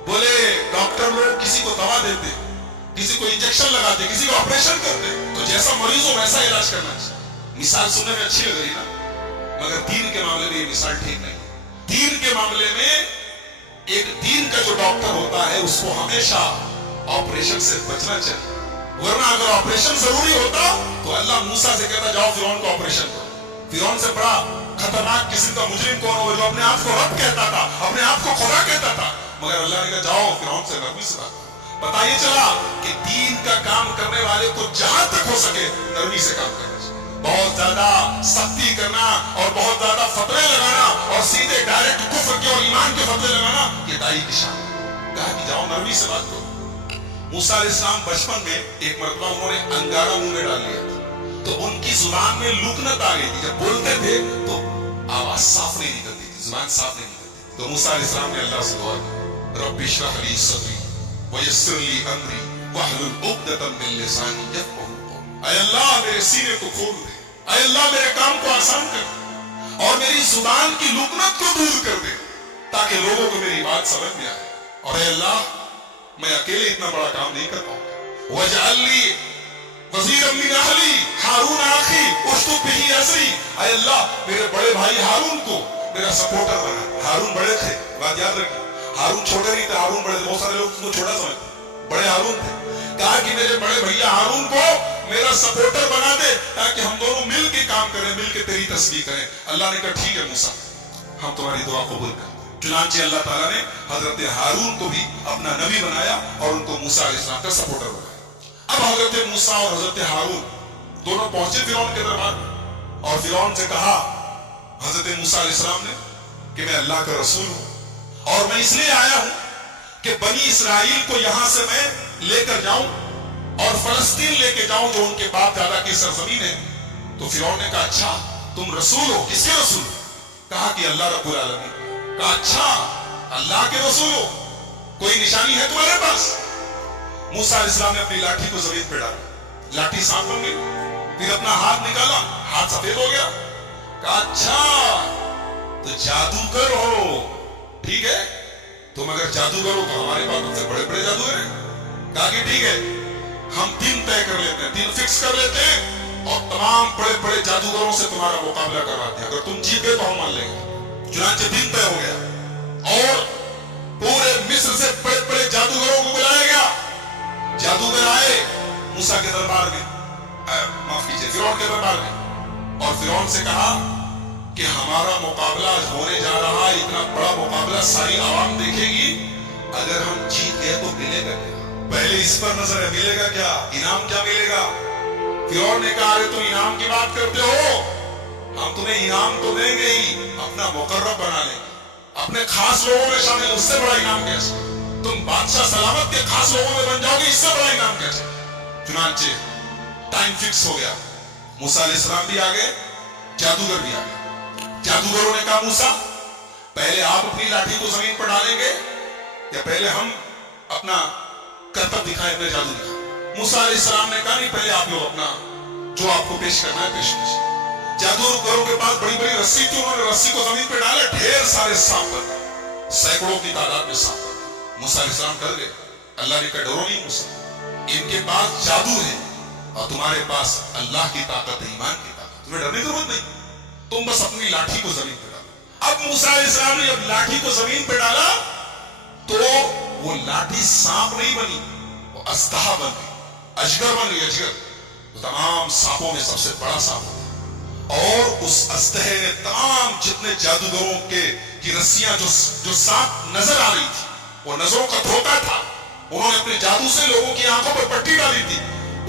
بولے ڈاکٹر لوگ کسی کو دوا دیتے، کسی کو انجیکشن لگاتے، کسی کو آپریشن کرتے، تو جیسا مریض ہو ویسا علاج کرنا چاہیے. مثال سننے میں اچھی لگ رہی نا، مگر دین کے معاملے میں یہ مثال ٹھیک نہیں. دین کے معاملے میں ایک دین کا جو ڈاکٹر ہوتا ہے اس کو ہمیشہ آپریشن سے بچنا چاہیے. ورنہ اگر آپریشن ضروری ہوتا تو اللہ موسیٰ سے کہتا جاؤ فرعون کو آپریشن کرو. فرعون سے بڑا خطرناک قسم کا مجرم کون ہوگا جو اپنے آپ کو رب کہتا تھا، اپنے آپ کو خدا کہتا تھا. مگر اللہ نے کہا جاؤ فرعون سے نرمی سے بات. پتہ یہ چلا کہ دین کا کام کرنے والے کو جہاں تک ہو سکے نرمی سے کام کرنا چاہیے. بہت زیادہ سختی کرنا اور بہت زیادہ فتوے لگانا اور سیدھے ڈائریکٹ کفر کے اور ایمان کے فتوے لگانا یہ دائی کی شان ہے. کہا کہ جاؤ نرمی سے بات کرو. موسیٰ علیہ السلام بچپن میں ایک مرتبہ انہوں نے انگارہ منہ میں ڈال لیا تھا تو ان کی زبان میں لکنت آ گئی تھی. جب بولتے تھے تو آواز صاف نہیں نکلتی تھی، زبان صاف نہیں نکلتی تھی. تو موسیٰ علیہ السلام نے اللہ سے دعا کی، رب اشرح لی صدری ویسر لی امری واحلل عقدۃ من لسانی یفقہوا قولی. اے اللہ میرے سینے کو کھول دے، اے اللہ میرے کام کو آسان کر اور میری زبان کی لکنت کو دور کر دے تاکہ لوگوں کو میری بات سمجھ میں آئے. اور اے اللہ میں اکیلے اتنا بڑا کام نہیں کر پاؤں گا. وَاجْعَلْ لِي وَزِيرًا مِّنْ أَهْلِي هَارُونَ أَخِي أُشْدُدْ بِهِ أَزْرِي. اے اللہ میرے بڑے بھائی ہارون کو میرا سپورٹر بنا. ہارون بڑے تھے، بات یاد رکھیں، ہارون چھوٹے نہیں تھے، ہارون بڑے تھے. بہت سارے لوگ اس کو چھوٹا سمجھتے، بڑے ہارون تھے. کہا کہ میرے بڑے بھیا ہارون کو میرا سپورٹر بنا دے تاکہ ہم دونوں مل کے کام کریں، مل کے تیری تسبیح کریں. اللہ نے کہا ٹھیک ہے موسیٰ، ہم تمہاری دعا قبول کریں. چنانچہ اللہ تعالیٰ نے حضرت ہارون کو بھی اپنا نبی بنایا اور ان کو موسیٰ علیہ السلام کا سپورٹر بنایا. اب حضرت موسیٰ اور حضرت ہارون دونوں پہنچے فرعون کے دربار اور فرعون سے کہا حضرت موسیٰ علیہ السلام نے کہ میں اللہ کا رسول ہوں اور میں اس لیے آیا ہوں کہ بنی اسرائیل کو یہاں سے میں لے کر جاؤں اور فلسطین لے کے جاؤں جو ان کے باپ دادا کی سرزمین ہے. تو فرعون نے کہا اچھا تم رسول ہو، کس کے رسول ہو؟ کہا کہ اللہ رب العالمین. کہا اچھا اللہ کے رسول ہو، کوئی نشانی ہے تمہارے پاس؟ موسیٰ علیہ السلام نے اپنی لاٹھی کو زمین پہ ڈالا، لاٹھی سانپ بن گئی. پھر اپنا ہاتھ نکالا، ہاتھ سفید ہو گیا. کہا اچھا تو جادوگر ہو، ٹھیک ہے تم اگر جادوگر ہو تو ہمارے پاس سب سے بڑے بڑے جادوگر ہیں. کہا کہ ٹھیک ہے ہم دن طے کر لیتے ہیں، دن فکس کر لیتے ہیں اور تمام بڑے بڑے جادوگروں سے تمہارا مقابلہ کرواتے ہیں، اگر تم جیت گئے تو ہم مان لیں گے. چنانچہ دن طے ہو گیا اور پورے مصر سے بڑے بڑے جادوگروں کو بلایا گیا. جادوگر آئے موسیٰ کے دربار میں، معاف کیجیے فرعون کے دربار میں، اور فرعون سے کہا کہ ہمارا مقابلہ ہونے جا رہا ہے، اتنا بڑا مقابلہ ساری عوام دیکھے گی، اگر ہم جیت گئے تو ملے گا کیا؟ پہلے اس پر نظر ہے، ملے گا کیا؟ انعام کیا ملے گا؟ فرعون نے کہا ارے تم انعام کی بات کرتے ہو، ہم تمہیں انعام تو دیں گے ہی، اپنا مقرب بنا لیں گے، اپنے خاص لوگوں میں شامل. اس سے بڑا انعام کیسے؟ تم بادشاہ سلامت کے خاص لوگوں میں بن جاؤ گے، اس سے بڑا انعام کیسے؟ چنانچہ ٹائم فکس ہو گیا. موسیٰ علیہ السلام بھی آ گئے، جادوگر بھی آ گئے. جادوگروں نے کہا موسیٰ پہلے آپ اپنی لاٹھی کو زمین پر ڈالیں گے یا پہلے ہم اپنا کرتب دکھائیں، اپنے جادو دکھائیں؟ موسیٰ علیہ السلام نے کہا نہیں پہلے آپ لوگ اپنا جو آپ کو پیش کرنا ہے پیش کیجیے. جادوگروں کے پاس بڑی بڑی رسی تھی، انہوں نے رسی کو زمین پہ ڈالا، ڈھیر سارے سانپ بن گئے، سینکڑوں کی تعداد میں سانپ بن گئے. موسیٰ علیہ السلام ڈر گئے. اللہ نے کہا ڈرو نہیں موسیٰ، ان کے پاس جادو ہے اور تمہارے پاس اللہ کی طاقت ہے، ایمان کی طاقت، تمہیں ڈرنے کی ضرورت نہیں، تم بس اپنی لاٹھی کو زمین پہ ڈالو. اب موسیٰ علیہ السلام نے جب لاٹھی کو زمین پہ ڈالا تو وہ لاٹھی سانپ نہیں بنی، وہ اژدہا بن گئی، اجگر بن گئی. اجگر تمام سانپوں میں سب سے بڑا سانپ ہوتا ہے اور اس اژدہے نے تمام جتنے جادوگروں کی رسیاں جو سانپ نظر آ رہی تھی، وہ نظروں کا دھوکہ تھا. انہوں نے اپنے جادو سے لوگوں کی آنکھوں پر پٹی ڈالی تھی،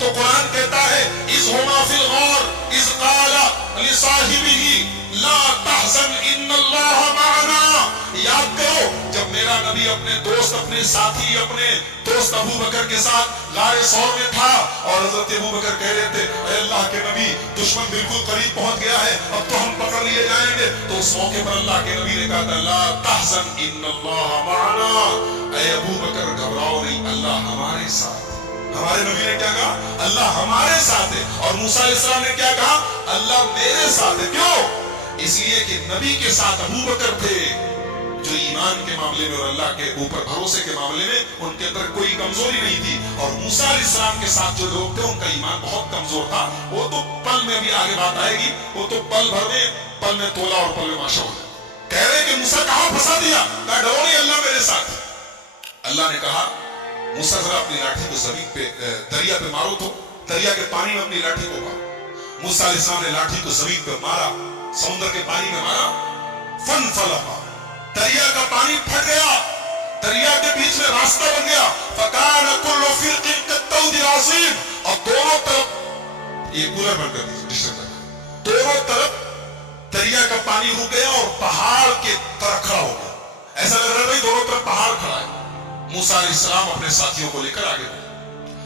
تو قرآن کہتا ہے اذ ہما فی الغار اذ قال لصاحبہ لا تحزن ان اللہ معنا. یاد کرو جب میرا نبی اپنے دوست اپنے ساتھی اپنے دوست ابو بکر کے ساتھ غار ثور میں تھا اور حضرت ابو بکر کہہ رہے تھے اے اللہ کے نبی دشمن بالکل قریب پہنچ گیا ہے اب تو ہم پکڑ لیے جائیں گے. تو اس موقع پر اللہ کے نبی نے کہا تھا لا تحزن ان اللہ معنا. اے ابو بکر گھبراؤ نہیں اللہ ہمارے ساتھ. ہمارے نبی نے کیا کہا اللہ ہمارے ساتھ ہے. اور موسیٰ علیہ السلام نے کیا کہا اللہ میرے ساتھ ہے. کیوں؟ اس لیے کہ نبی کے ساتھ ابو بکر تھے جو ایمان کے معاملے میں اور اللہ کے اوپر بھروسے کے معاملے میں ان کے اندر کوئی کمزوری نہیں تھی. اور موسیٰ علیہ السلام کے ساتھ جو لوگ تھے ان کا ایمان بہت کمزور تھا. وہ تو پل میں بھی آگے بات آئے گی وہ تو پل میں تولا اور پل میں ماشاء اللہ. کہہ رہے کہ موسیٰ کہاں پھنسا دیا؟ کہا ڈرو نہیں اللہ میرے ساتھ. اللہ نے کہا موسیٰ ذرا اپنی لاٹھی کو زمین پہ دریا پہ مارو تو دریا کے پانی میں اپنی لاٹھی کو مارو. موسیٰ علیہ السلام نے لاٹھی کو زمین پہ مارا سمندر کے پانی میں مارا فن فلقا دریا کا پانی پھٹ گیا. دریا کے بیچ میں راستہ بن گیا. فکان کل فرق کالطود العظیم. اور دونوں طرف یہ کولر بند کر دیجیے دونوں طرف دریا کا پانی رک گیا اور پہاڑ کے طرح کھڑا ہو گیا. ایسا لگ رہا ہے دونوں طرف پہاڑ کھڑا ہے. موسیٰ علیہ السلام اپنے ساتھیوں کو لے کر آگے بڑھے.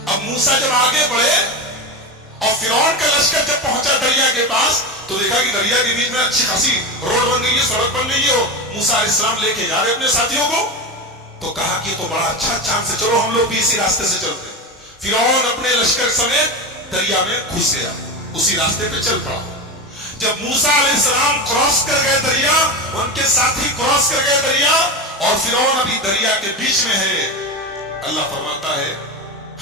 اب موسیٰ جب آگے بڑھے اور فرعون کا لشکر جب پہنچا دریا کے پاس تو دیکھا کہ دریا کے بیچ میں اچھی خاصی روڈ بن گئی ہے سڑک بن گئی ہے. موسیٰ علیہ السلام لے کے جا رہے اپنے ساتھیوں کو تو کہا کہ تو بڑا اچھا چانس ہے چلو ہم لوگ بھی اسی راستے سے چلتے. فرعون اپنے لشکر سمیت دریا میں گھس گیا اسی راستے پہ چل پڑا. جب موسیٰ علیہ السلام کراس کر گئے دریا ان کے ساتھی کراس کر گئے دریا اور فرعون ابھی دریا کے بیچ میں ہے. اللہ فرماتا ہے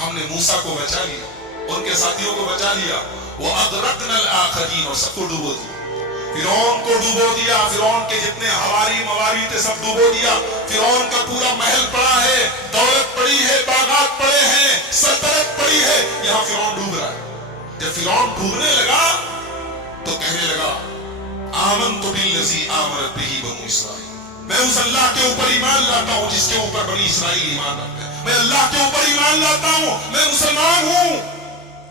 ہم نے موسیٰ کو بچا لیا ان کے ساتھیوں کو بچا لیا. وَأَغْرَقْنَا الْآخَرِينَ اور سب کو ڈوبو دیا. فرعون کو ڈوبو دیا. فرعون کے جتنے حواری مواری تھے سب ڈوبو دیا. فرعون کا پورا محل پڑا ہے دولت پڑی ہے باغات پڑے ہیں سلطنت پڑی ہے. یہاں فرعون ڈوب رہا ہے. جب فرعون ڈوبنے لگا تو کہنے لگا آمنت بالذی آمنت بہ بنو اسرائیل. میں اس اللہ کے اوپر ایمان لاتا ہوں جس کے اوپر بنی اسرائیل ایمان لاتے ہیں. میں اللہ کے اوپر ایمان لاتا ہوں میں مسلمان ہوں.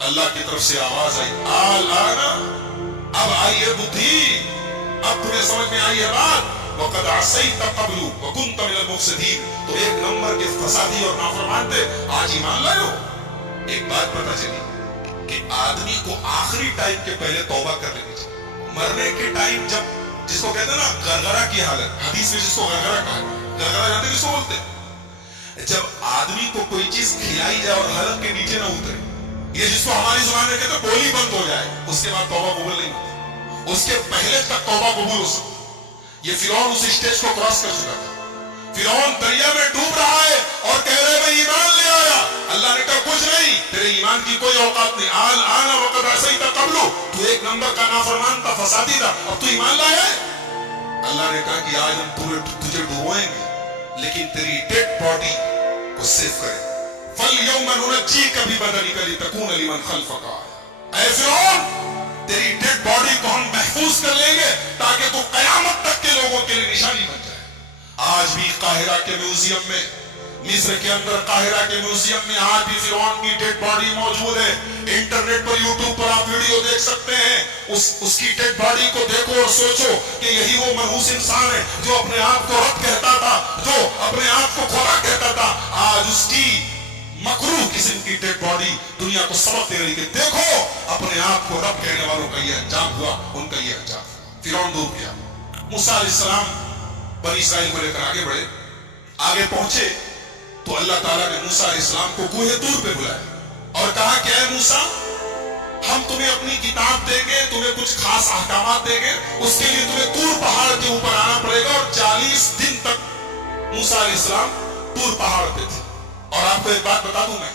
اللہ کی طرف سے آواز آئی الآن اب آئی ہے بدھی اب تمہیں سمجھ میں آئی ہے بات. وقد عصیت قبل وکنت من المفسدین. تو ایک نمبر کے فسادی اور نافرمان تھے آج ایمان لائے ہو. ایک بات پتہ چلی کہ آدمی کو آخری ٹائم کے پہلے توبہ کر لینی چاہیے. مرنے کے ٹائم جب جس کو کہتے ہیں نا غرغرہ کی حالت حدیث میں جس کو غرغرہ کہا ہے غرغرہ جانتے ہیں کس کو بولتے ہیں جب آدمی کو کوئی چیز کھلائی جائے اور حلق کے نیچے نہ اترے یہ جس کو ہماری زبان میں کہتے ہیں بولی بند ہو جائے اس کے بعد توبہ قبول نہیں ہوتی. اس کے پہلے تک توبہ قبول ہو سکتی. یہ فرعون اس اسٹیج کو کراس کر چکا تھا. فرعون دریا میں ڈوب رہا ہے اور کہہ رہے میں ایمان لے آیا. اللہ نے کہا کچھ نہیں تیرے ایمان کی کوئی اوقات نہیں. الآن وقد عصیت قبل تو ایک نمبر کا نافرمان تھا فسادی تھا اب تو ایمان لایا ہے. اللہ نے کہا کہ آج ہم تجھے ڈوبوئیں گے لیکن تیری ڈیڈ باڈی کو سیو کریں. فَالْيَوْمَ نُنَجِّيكَ بِبَدَنِكَ لِتَكُونَ لِمَنْ خَلْفَكَ آیَةً. اے فرعون تیری ڈیڈ باڈی کو ہم محفوظ کر لیں گے تاکہ تو قیامت تک کے لوگوں کے لیے نشانی بن جائے. آج بھی قاہرہ کے میوزیم میں مصر کے اندر قاہرہ کے میوزیم میں آج بھی فرعون کی ڈیڈ باڈی موجود ہے. انٹرنیٹ پر یوٹیوب پر آپ ویڈیو دیکھ سکتے ہیں. اس کی ڈیڈ باڈی کو دیکھو اور سوچو کہ یہی وہ منحوس انسان ہے جو اپنے آپ کو رب کہتا تھا جو اپنے آپ کو خدا کہتا تھا. آج اس کی مکروہ قسم کی ڈیڈ باڈی دنیا کو سبق دے رہی کہ دیکھو اپنے آپ کو رب کہنے والوں کا یہ انجام ہوا ان کا یہ انجام. فرعون ڈوب گیا. موسیٰ علیہ السلام بنی اسرائیل کو لے کر آگے بڑھے. آگے پہنچے تو اللہ تعالیٰ نے موسیٰ علیہ السلام کو کوہ طور پہ بلایا اور کہا کہ اے موسیٰ ہم تمہیں اپنی کتاب دیں گے تمہیں کچھ خاص احکامات دیں گے. اس کے لیے تمہیں طور پہاڑ کے اوپر آنا پڑے گا. اور 40 دن تک موسیٰ علیہ السلام طور پہاڑ پہ تھے. اور آپ کو ایک بات بتا دوں میں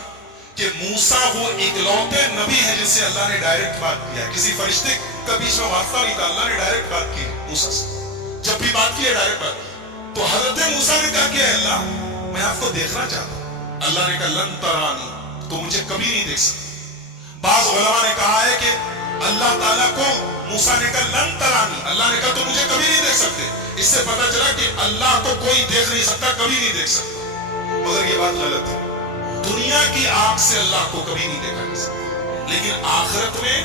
کہ موسیٰ وہ اکلوتے نبی ہے جس سے اللہ نے ڈائریکٹ بات کیا. کسی فرشتے کا بیچ میں واسطہ نہیں تھا. اللہ نے ڈائریکٹ بات کی موسیٰ سے. جب بھی بات کی ہے ڈائریکٹ بات کی. تو حضرت موسیٰ نے کہا کہ اللہ میں آپ کو دیکھنا چاہتا ہوں. اللہ نے کہا لن ترانی تو مجھے کبھی نہیں دیکھ سکتے. بعض علماء نے کہا ہے کہ اللہ تعالیٰ کو موسیٰ نے کہا لن ترانی اللہ نے کہا تو مجھے کبھی نہیں دیکھ سکتے. اس سے پتہ چلا کہ اللہ کو کوئی دیکھ نہیں سکتا کبھی نہیں دیکھ سکتا. مگر یہ بات غلط ہے. دنیا کی آنکھ سے اللہ کو کبھی نہیں دیکھا جا سکتا. لیکن آخرت میں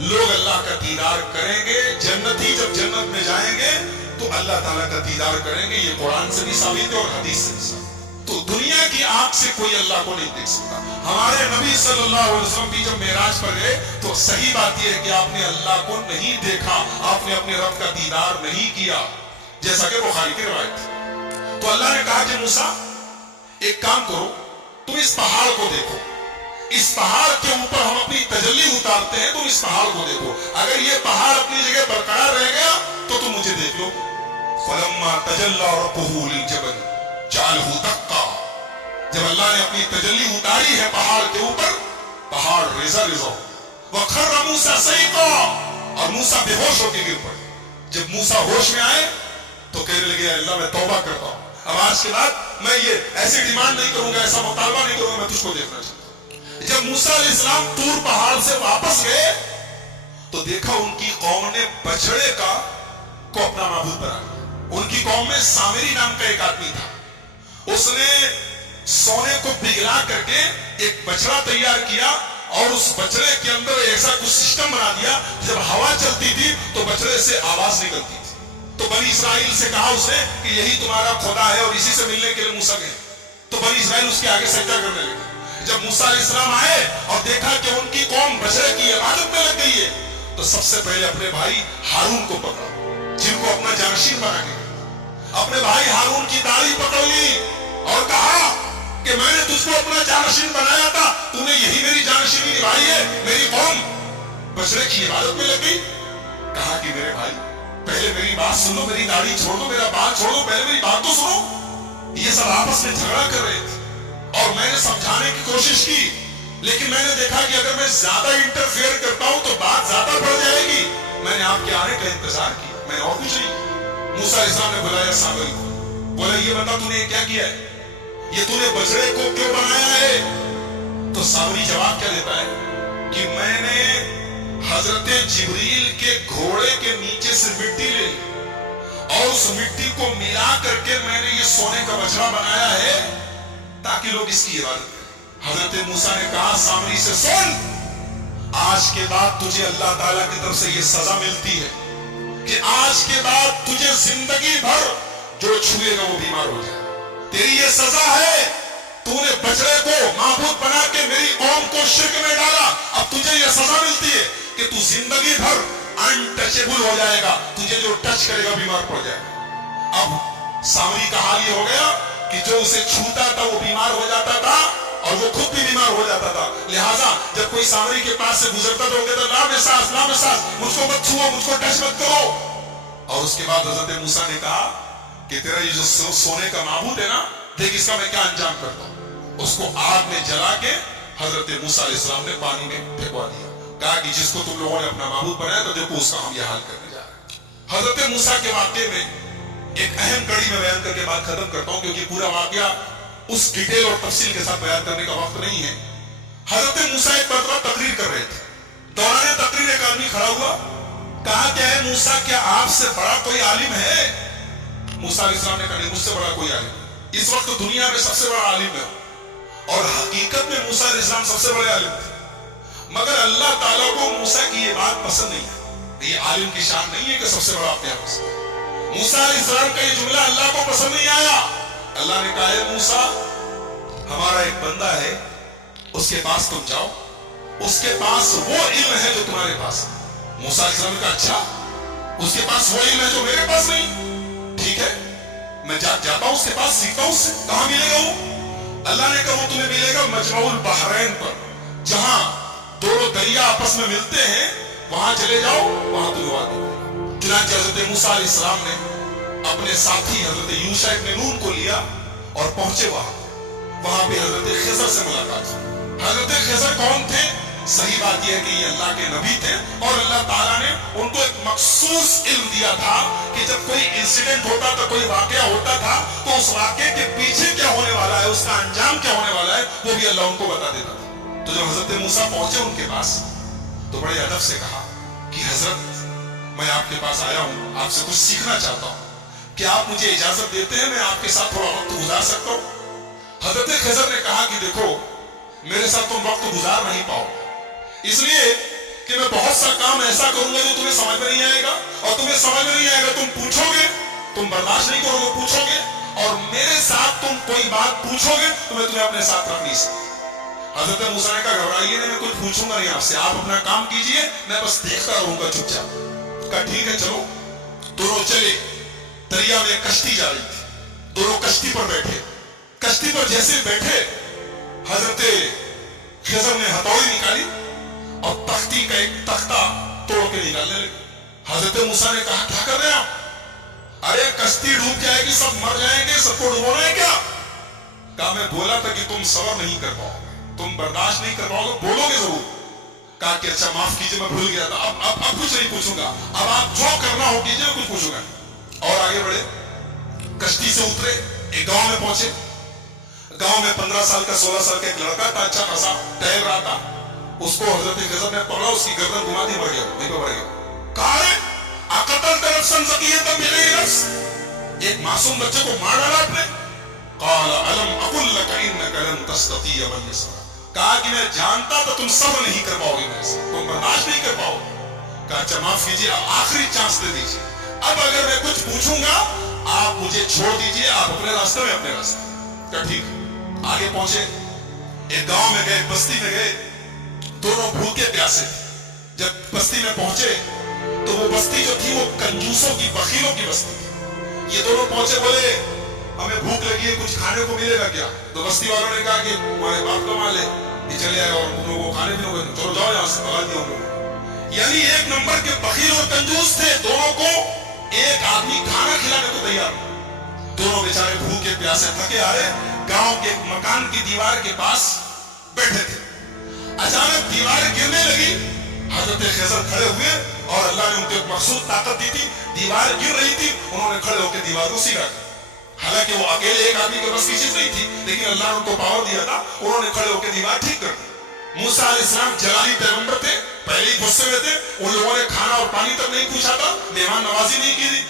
لوگ اللہ کا دیدار کریں گے. جنتی جب جنت میں جائیں گے تو اللہ تعالیٰ کا دیدار کریں گے. یہ قرآن سے بھی ثابت ہے اور حدیث سے بھی ثابت ہے. تو دنیا کی آنکھ سے کوئی اللہ کو نہیں دیکھ سکتا. ہمارے نبی صلی اللہ علیہ وسلم بھی جب معراج پر گئے تو صحیح بات یہ ہے کہ آپ نے اللہ کو نہیں دیکھا, آپ نے اپنے رب کا دیدار نہیں کیا, جیسا کہ بخاری کی روایت ہے. تو اللہ نے کہا کہ موسیٰ ایک کام کرو, تم اس پہاڑ کو دیکھو, اس پہاڑ کے اوپر ہم اپنی تجلی اتارتے ہیں, تم اس پہاڑ کو دیکھو, اگر یہ پہاڑ اپنی جگہ برقرار رہ گیا تو تم مجھے دیکھ لو. فلما تجلی ربہ للجبل جعلہ دکا, جب اللہ نے اپنی تجلی اتاری ہے پہاڑ کے اوپر, پہاڑ ریزہ ریزہ, وخر موسیٰ صعقا, اور موسیٰ بے ہوش ہو کے گر پڑے. جب موسیٰ ہوش میں آئے تو کہنے لگے اللہ میں توبہ کرتا ہوں, اب آج کے بعد میں یہ ایسی ڈیمانڈ نہیں کروں گا, ایسا مطالبہ نہیں کروں گا, میں تجھ کو دیکھنا چاہتا ہوں. جب موسیٰ علیہ السلام طور پہاڑ سے واپس گئے تو دیکھا ان کی قوم نے بچڑے کو اپنا معبود بنا لیا. ان کی قوم میں سامری نام کا ایک آدمی تھا, اس نے سونے کو پگھلا کر کے ایک بچڑا تیار کیا اور اس بچڑے کے اندر ایسا کچھ سسٹم بنا دیا, جب ہوا چلتی تھی تو بچڑے سے آواز نکلتی تھی. تو بنی اسرائیل سے کہا اس نے کہ یہی تمہارا خدا ہے اور اسی سے ملنے کے لیے موسیٰ گئے. تو بنی اسرائیل اس کے آگے سجدہ کرنے لگے. جب موسیٰ علیہ السلام آئے اور دیکھا کہ ان کی قوم بچڑے کی عبادت میں لگ گئی ہے تو سب سے پہلے اپنے بھائی ہارون کو پکڑا, جن کو اپنا جانشین بنا کے اپنے بھائی ہارون کی داڑھی پکڑ لی اور کہا کہ میں نے تجھ کو اپنا جانشین بنایا تھا, تو نے یہی میری جانشینی نبھائی ہے, میری قوم بچڑے کی عبادت میں لگ گئی. کہا کہ میرے بھائی پہلے میری بات سنو, میری داڑھی چھوڑ دو, میرا بال چھوڑ دو, پہلے میری بات تو سنو. یہ سب آپس میں جھگڑا کر رہے تھے اور میں نے سمجھانے کی کوشش کی, لیکن میں نے دیکھا کہ اگر میں زیادہ انٹرفیئر کرتا ہوں تو بات زیادہ بڑھ جائے گی. میں نے آپ کے آنے کا انتظار کیا, میں نے اور کچھ نہیں. موسیٰ علیہ السلام نے بلایا سامری کو, بولا یہ بتا تو نے کیا کیا ہے, یہ تو نے بچڑے کو کیوں بنایا ہے؟ تو سامری جواب کیا دیتا ہے کہ میں نے حضرت جبریل کے گھوڑے کے نیچے سے مٹی لے اور اس مٹی کو ملا کر کے میں نے یہ سونے کا بچڑا بنایا ہے تاکہ لوگ اس کی عبادت کریں. حضرت موسیٰ نے کہا سامری سے, سن, آج کے بعد تجھے اللہ تعالیٰ کی طرف سے یہ سزا ملتی ہے کہ آج کے بعد تجھے زندگی بھر جو چھوئے گا وہ بیمار ہو جائے. تیری یہ سزا ہے, تو نے بچڑے کو معبود بنا کے میری قوم کو شرک میں ڈالا, اب تجھے یہ سزا ملتی ہے کہ تو زندگی بھر انٹچیبل ہو جائے گا, تجھے جو ٹچ کرے گا بیمار پڑ جائے گا. اب سامری کا حال یہ ہو گیا کہ جو اسے چھوتا تھا وہ بیمار ہو جاتا تھا اور وہ خود بھی بیمار ہو جاتا تھا. لہٰذا جب کوئی سامری کے پاس سے گزرتا تو کہتا لا مساس, لا مساس, مجھ کو مت چھوؤ, مجھ کو ٹچ مت کرو. اور اس کے بعد حضرت موسیٰ نے کہا کہ تیرا یہ جو سونے کا معبود ہے نا, دیکھ اس کا میں کیا انجام کرتا ہوں. اس کو آگ میں جلا کے حضرت موسیٰ علیہ السلام نے پانی میں پھینکوا دیا. کہا کہ جس کو تم لوگوں نے اپنا معبود بنایا تو دیکھو اس کا ہم یہ حال کرنے جا رہے ہیں. حضرت موسیٰ کے واقعے میں ایک اہم کڑی میں بیان کر کے بات ختم کرتا ہوں, کیونکہ پورا واقعہ اس ڈیٹیل اور تفصیل کے ساتھ بیان کرنے کا وقت نہیں ہے. حضرت موسیٰ ایک مرتبہ تقریر کر رہے تھے, دوران تقریر ایک آدمی کھڑا ہوا, کہا کہ اے موسیٰ کیا آپ سے بڑا کوئی عالم ہے؟ موسیٰ علیہ السلام نے کہا نہیں, مجھ سے بڑا کوئی عالم, اس وقت دنیا میں سب سے بڑا عالم ہے. اور حقیقت میں موسیٰ علیہ السلام سب سے بڑے عالم تھے, مگر اللہ تعالیٰ کو موسیٰ کی یہ بات پسند نہیں ہے. یہ عالم کی شان نہیں ہے کہ سب سے بڑا اپنے آپ سے. موسیٰ علیہ السلام کا یہ جملہ اللہ کو پسند نہیں آیا. اللہ نے کہا ہے موسیٰ, ہمارا ایک بندہ ہے, اس کے پاس تم جاؤ, اس کے پاس وہ علم ہے جو تمہارے پاس ہے. موسیٰ علیہ السلام نے کہا اچھا, اس کے پاس وہ علم ہے جو میرے پاس نہیں, ٹھیک ہے میں جاتا ہوں اس کے پاس, سیکھتا ہوں اس سے. کہاں ملے گا وہ؟ اللہ نے کہا وہ تمہیں ملے گا مجمع البحرین پر, جہاں دونوں دریا آپس میں ملتے ہیں, وہاں چلے جاؤ, وہاں تمہیں وعدہ دے. چنانچہ حضرت موسیٰ علیہ السلام نے اپنے ساتھی حضرت یوشع ابن نون کو لیا اور پہنچے وہاں پہ حضرت خضر سے ملاقات. حضرت خضر کون تھے؟ صحیح بات یہ ہے کہ یہ اللہ کے نبی تھے اور اللہ تعالیٰ نے ان کو ایک مخصوص علم دیا تھا کہ جب کوئی انسیڈنٹ ہوتا تھا, کوئی واقعہ ہوتا تھا, تو اس واقعے کے پیچھے کیا ہونے والا ہے, اس کا انجام کیا ہونے والا ہے, وہ بھی اللہ ان کو بتا دیتا تھا. تو جب حضرت موسیٰ پہنچے ان کے پاس تو بڑے ادب سے کہا کہ حضرت میں آپ کے پاس آیا ہوں, آپ سے کچھ سیکھنا چاہتا ہوں, کیا آپ مجھے اجازت دیتے ہیں, میں آپ کے ساتھ تھوڑا وقت گزار سکتا ہوں؟ حضرت خضر نے کہا کہ دیکھو میرے ساتھ تم وقت گزار نہیں پاؤ, اس لیے کہ میں بہت سا کام ایسا کروں گا جو تمہیں سمجھ میں نہیں آئے گا، اور تمہیں سمجھ میں نہیں آئے گا، تم پوچھو گے، تم برداشت نہیں کرو گے، پوچھو گے، اور میرے ساتھ تم کوئی بات پوچھو گے تو میں تمہیں اپنے ساتھ رکھ نہیں سکتا۔ حضرت موسیٰ نے کہا گھبرائیے نہیں، میں کچھ پوچھوں گا نہیں آپ سے، آپ اپنا کام کیجئے، میں بس دیکھتا رہوں گا چپ چاپ۔ کہا ٹھیک ہے چلو۔ دونوں چلے، دریا میں کشتی جا رہی تھی، دونوں کشتی پر بیٹھے، کشتی پر جیسے بیٹھے حضرت خضر نے ہتھوڑی نکالی اور تختی کا ایک تختہ توڑ کے نکالنے لگے۔ حضرت موسیٰ نے کہا کیا کر رہے ہیں آپ؟ ارے کشتی ڈوب جائے گی، سب مر جائیں گے، سب کو ڈبونا ہے کیا؟ کہا میں بولا تھا کہ تم صبر نہیں کر پاؤ گے، تم برداشت نہیں کر پاؤ گے، بولو گے ضرور۔ کہا کہ اچھا معاف کیجئے، میں بھول گیا تھا، اب کچھ نہیں پوچھوں گا، اب آپ جو کرنا ہو کیجئے، میں کچھ پوچھوں گا۔ اور آگے بڑھے، کشتی سے اترے، ایک گاؤں میں پہنچے۔ گاؤں میں 15 سال کا 16 سال کا ایک لڑکا تھا، اچھا خاصا ٹہل رہا تھا۔ اس کو حضرت خضر نے پکڑا، اس کی گردن گھما دی، مر گیا، وہیں پہ مر گیا۔ کہا ہے اقتلت نفسا زکیۃ بغیر نفس، ایک معصوم بچے کو مار ڈالا آپ نے؟ قال الم اقل لك انك لن تستطيع معي صبرا، کہا کہ میں جانتا تھا تم صبر نہیں کر پاؤ گے میرے سے، تم برداشت نہیں کر پاؤ گے۔ کہا اچھا معاف کیجیے، اب آخری چانس دے دیجیے، اب اگر میں کچھ پوچھوں گا آپ مجھے چھوڑ دیجیے، آپ اپنے راستے میں اپنے راستے۔ کہا ٹھیک۔ آگے پہنچے، ایک گاؤں میں گئے، بستی میں گئے، دونوں بھوکے پیاسے تھے۔ جب بستی میں پہنچے تو وہ بستی جو تھی وہ کنجوسوں کی، بخیلوں کی بستی تھی۔ یہ دونوں پہنچے، بولے ہمیں بھوک لگی ہے، کچھ کھانے کو ملے گا کیا؟ تو بستی والوں نے کہا کہ ہمارے باپ کا مال ہے، یہ چلے آئے اور تم لوگوں کو کھانے پینے کو، چلو جاؤ یہاں سے، بتا دیا ہم لوگوں۔ یعنی ایک نمبر کے بخیل اور کنجوس تھے، دونوں کو ایک آدمی کھانا کھلانے کو تیار۔ دونوں بیچارے بھوکے پیاسے تھکے آئے، گاؤں کے ایک مکان کی دیوار کے پاس بیٹھے تھے۔ اچانک دیوار گرنے لگی، حضرت خضر کھڑے ہوئے اور اللہ نے ان کو ایک مخصوص طاقت دی تھی، دیوار گر رہی تھی، انہوں نے کھڑے ہو کے دیوار کو سیدھا کیا۔ حالانکہ وہ اکیلے ایک آدمی کے بس کی چیز نہیں تھی، لیکن اللہ نے ان کو پاور دیا تھا، انہوں نے کھڑے ہو کے دیوار ٹھیک کر دی۔ موسیٰ علیہ السلام جلالی پیغمبر تھے، پہلے ہی غصے میں تھے، ان لوگوں نے کھانا اور پانی تک نہیں پوچھا تھا، مہمان نوازی نہیں کی تھی۔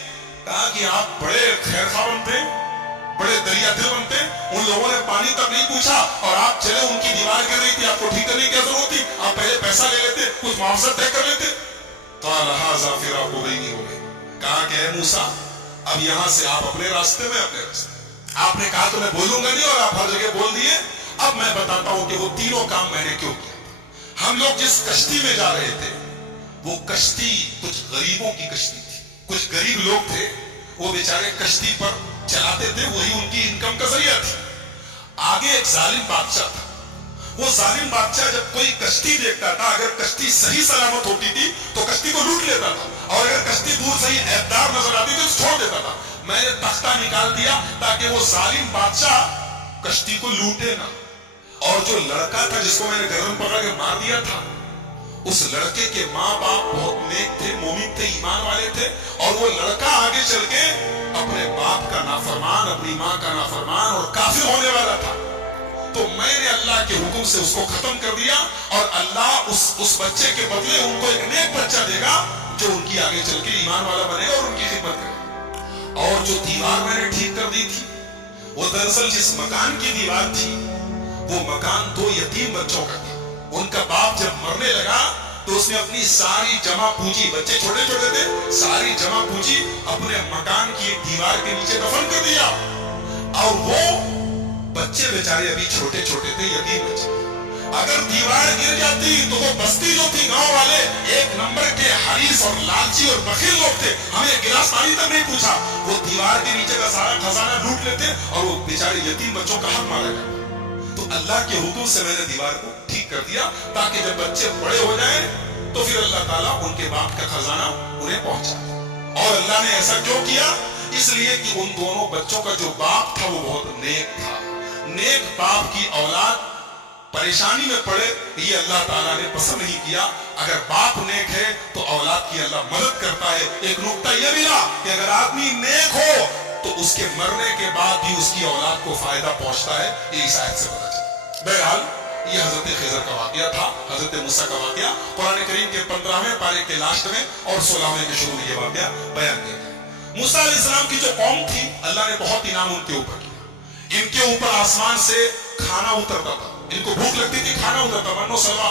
کہا کہ آپ بڑے خیر خواہ بنتے، بڑے دریا دل بنتے، ان لوگوں نے پانی تک نہیں پوچھا اور آپ چلے، ان کی دیوار گر رہی تھی، آپ کو ٹھیک کرنے کی ضرورت تھی، آپ پہلے پیسہ لے لیتے، کچھ معاوضہ طے کر لیتے۔ قال ھذا فراق بینی و بینک، کہا کہ اے موسیٰ اب یہاں سے آپ اپنے راستے میں اپنے راستے۔ آپ نے کہا تو میں بولوں گا نہیں اور آپ ہر جگہ بول دیے، اب میں بتاتا ہوں کہ وہ تینوں کام میں نے کیوں کیا۔ ہم لوگ جس کشتی میں جا رہے تھے وہ کشتی کچھ غریبوں کی کشتی تھی، کچھ غریب لوگ تھے، وہ بیچارے کشتی پر چلاتے تھے، وہی ان کی انکم کا ذریعہ تھی۔ آگے ایک ظالم بادشاہ تھا، وہ ظالم بادشاہ جب کوئی کشتی دیکھتا تھا، اگر کشتی صحیح سلامت ہوتی تھی تو کشتی کو لوٹ لیتا تھا، اور اگر کشتی دور سے ہی عیبدار نظر آتی تھی تو چھوڑ دیتا تھا۔ میں نے تختہ نکال دیا تاکہ وہ ظالم بادشاہ کشتی کو لوٹے نہ، اور جو لڑکا تھا جس کو میں نے گردن پکڑ کے مار دیا تھا، اس لڑکے کے ماں باپ بہت نیک تھے، مومن تھے، ایمان والے تھے، اور وہ لڑکا آگے چل کے اپنے باپ کا نافرمان، اپنی ماں کا نافرمان اور کافر ہونے والا تھا۔ تو میں نے اللہ کے حکم سے اس کو ختم کر دیا، اور اللہ اس بچے کے بدلے ان کو ایک نیک بچہ دے گا جو ان کی آگے چل کے ایمان والا بنے گا اور ان کی خدمت کرے گا۔ اور جو دیوار میں نے ٹھیک کر دی تھی، وہ دراصل جس مکان کی دیوار تھی وہ مکان 2 یتیم بچوں کا تھا۔ ان کا باپ جب مرنے لگا تو اس نے اپنی ساری جمع پونجی، بچے چھوٹے چھوٹے تھے، ساری جمع پونجی اپنے مکان کی ایک دیوار کے نیچے دفن کر دیا، اور وہ بچے بیچارے ابھی چھوٹے چھوٹے تھے، یتیم بچے۔ اگر دیوار گر جاتی تو وہ بستی جو تھی، گاؤں والے ایک نمبر کے حریص اور لالچی اور بخیل لوگ تھے، ہمیں ایک گلاس پانی تک نہیں پوچھا، وہ دیوار کے نیچے کا سارا خزانہ لوٹ لیتے اور وہ بیچارے یتیم بچوں کا حق مارا جاتا۔ تو اللہ کے حکم سے میں نے دیوار کو ٹھیک کر دیا تاکہ جب بچے بڑے ہو جائیں تو پھر اللہ تعالیٰ ان کے باپ کا خزانہ انہیں پہنچا دے۔ اور اللہ نے ایسا کیوں کیا؟ اس لیے کہ ان دونوں بچوں کا جو باپ تھا وہ بہت نیک تھا۔ نیک باپ کی اولاد پریشانی میں پڑے یہ اللہ تعالیٰ نے پسند نہیں کیا۔ اگر باپ نیک ہے تو اولاد کی اللہ مدد کرتا ہے۔ ایک نقطہ یہ ملا کہ اگر آدمی نیک ہو تو اس کے مرنے کے بعد بھی اس کی اولاد کو فائدہ پہنچتا ہے، یہ اس آیت سے پتہ چلا۔ بہرحال یہ حضرت خضر کا واقعہ تھا، حضرت موسیٰ کا واقعہ قرآن کریم کے 15ویں پارے کے لاسٹ میں اور 16ویں کے شروع میں یہ واقعہ بیان کیا گیا۔ موسیٰ علیہ السلام کی جو قوم تھی، اللہ نے بہت انعام ان کے اوپر کیا۔ ان کے اوپر آسمان سے کھانا اترتا تھا، ان کو بھوک لگتی تھی، کھانا اترتا، من و سلوا،